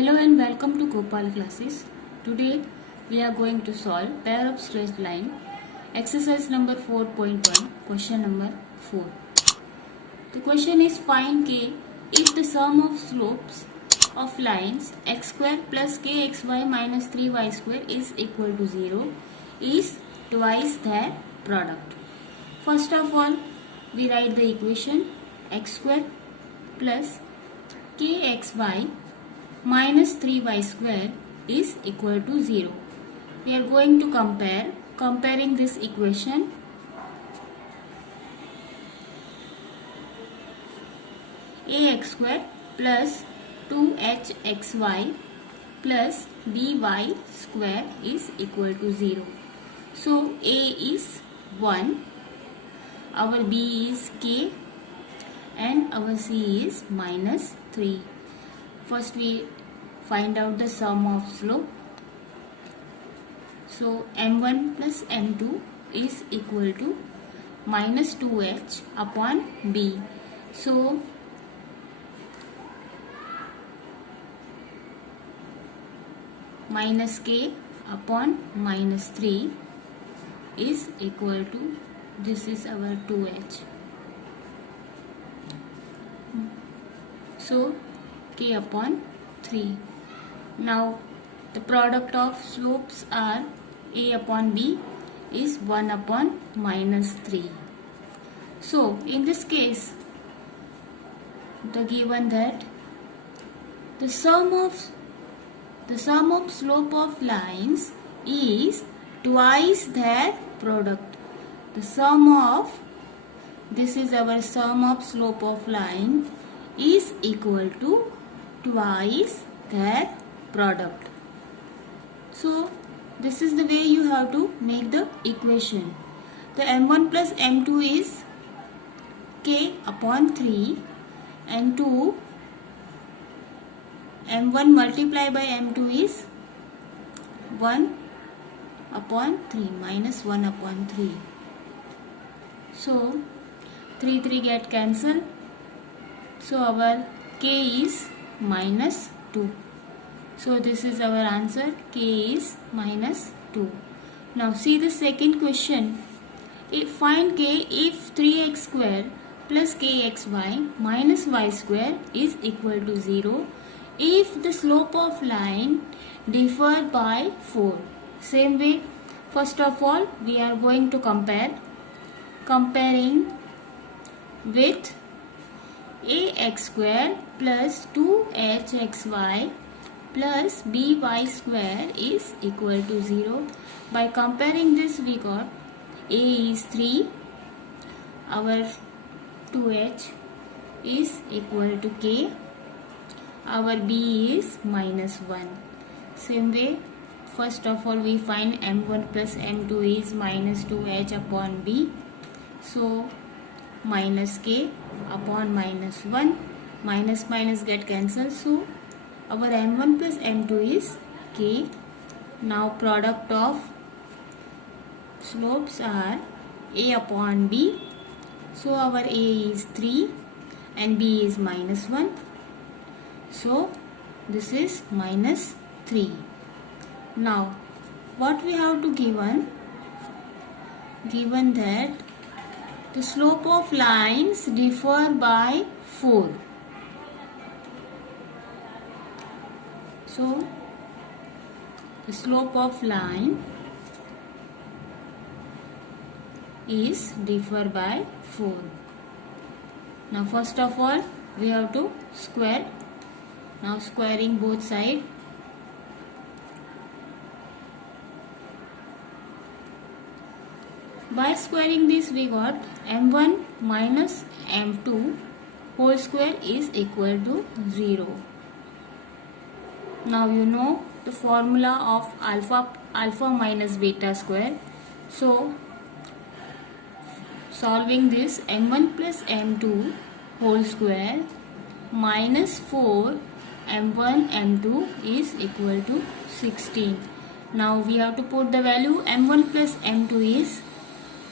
Hello and welcome to Gopal classes. Today we are going to solve pair of straight line exercise number 4.1 question number 4. The question is find k if the sum of slopes of lines x square plus kxy minus 3y square is equal to 0 is twice their product. First of all we write the equation x square plus kxy minus 3y square is equal to 0. We are going to comparing this equation. Ax square plus 2hxy plus by square is equal to 0. So a is 1, our b is k and our c is minus 3. First we find out the sum of slope. So m1 plus m2 is equal to minus 2h upon b. So minus k upon minus 3 is equal to, this is our 2h. So k upon 3. Now the product of slopes are a upon b is 1 upon minus 3. So in this case the given that the sum of slope of lines is twice their product. The sum of, this is our sum of slope of line is equal to twice their product. So this is the way you have to make the equation. The m1 plus m2 is k upon 3 and 2 m1 multiplied by m2 is 1 upon 3 minus 1 upon 3. So 3 get cancelled. So our k is minus 2. So this is our answer, k is minus 2. Now see the second question. Find k if 3x square plus kxy minus y square is equal to 0 if the slope of line differ by 4. Same way, first of all we are going to comparing with ax square plus 2hxy plus by square is equal to 0. By comparing this we got a is 3, our 2h is equal to k, our b is minus 1. Same way, first of all we find m1 plus m2 is minus 2h upon b. So minus k upon minus 1, minus get cancelled. So our m1 plus m2 is k. Now product of slopes are a upon b. So our a is 3 and b is minus 1. So this is minus 3. Now what we have to given that the slope of lines differ by 4. So the slope of line is differ by 4. Now first of all we have to square. Now squaring both sides. By squaring this we got m1 minus m2 whole square is equal to 0. Now you know the formula of alpha minus beta square. So solving this, m1 plus m2 whole square minus 4 m1 m2 is equal to 16. Now we have to put the value. M1 plus m2 is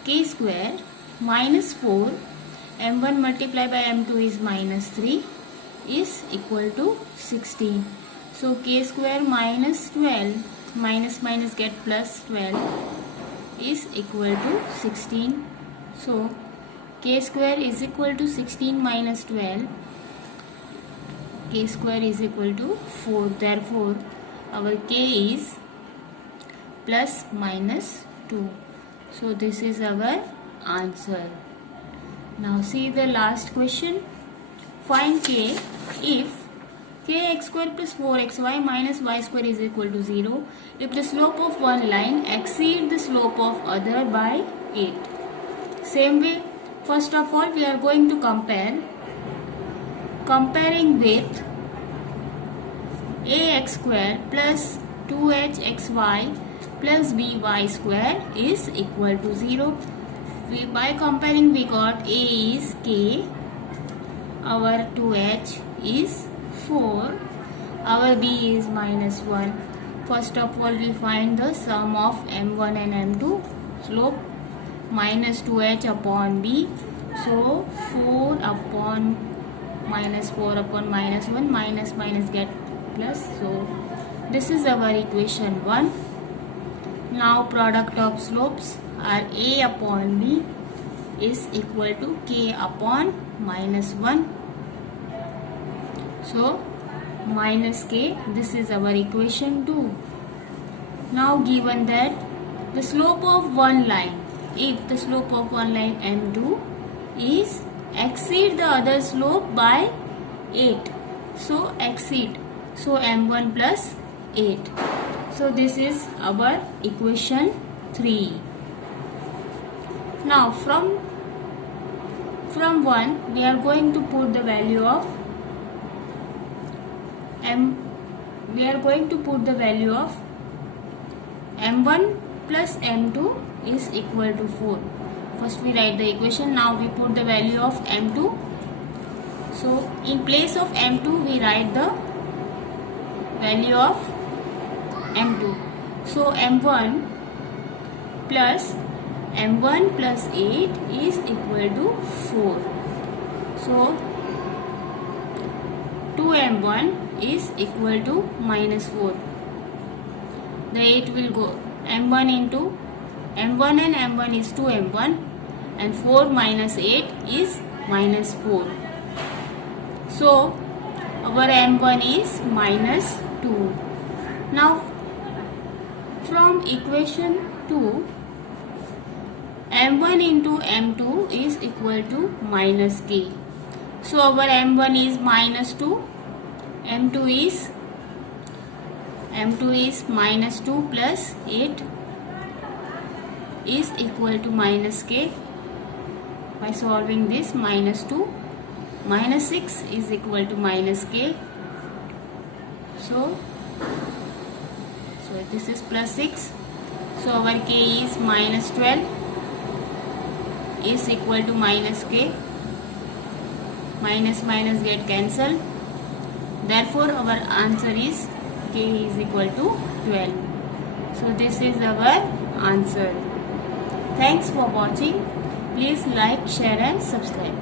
k square minus 4 m1 multiplied by m2 is minus 3 is equal to 16. So k square minus 12 minus minus get plus 12 is equal to 16. So k square is equal to 16 minus 12. K square is equal to 4. Therefore, our k is plus minus 2. So this is our answer. Now see the last question. Find k if kx square plus 4xy minus y square is equal to 0 if the slope of one line exceeds the slope of other by 8. Same way, first of all we are going to comparing with ax square plus 2hxy plus by square is equal to 0. By comparing we got a is k, our 2h is 4, our b is minus 1. First of all we find the sum of m1 and m2, slope minus 2h upon b. So 4 upon minus 4 upon minus 1, minus minus get plus. So this is our equation 1. Now product of slopes are a upon b is equal to k upon minus 1. So minus k, this is our equation 2. Now given that the slope of one line, if the slope of one line m2 is exceed the other slope by 8, so exceed, so m1 plus 8. So this is our equation 3. Now from 1 we are going to put the value of m1 plus m2 is equal to 4. First we write the equation. Now we put the value of m2. So in place of m2 we write the value of m2. So m1 plus 8 is equal to 4. So 2m1 is equal to minus 4. The 8 will go m1 into m1 and m1 is 2m1 and 4 minus 8 is minus 4. So our m1 is minus 2. Now from equation 2, m1 into m2 is equal to minus k. So our m1 is minus 2, m2 is minus 2 plus 8 is equal to minus k. By solving this, minus 2 minus 6 is equal to minus k. So this is plus 6. So our k is minus 12 is equal to minus k. Minus minus get cancelled. Therefore our answer is k is equal to 12. So this is our answer. Thanks for watching. Please like, share and subscribe.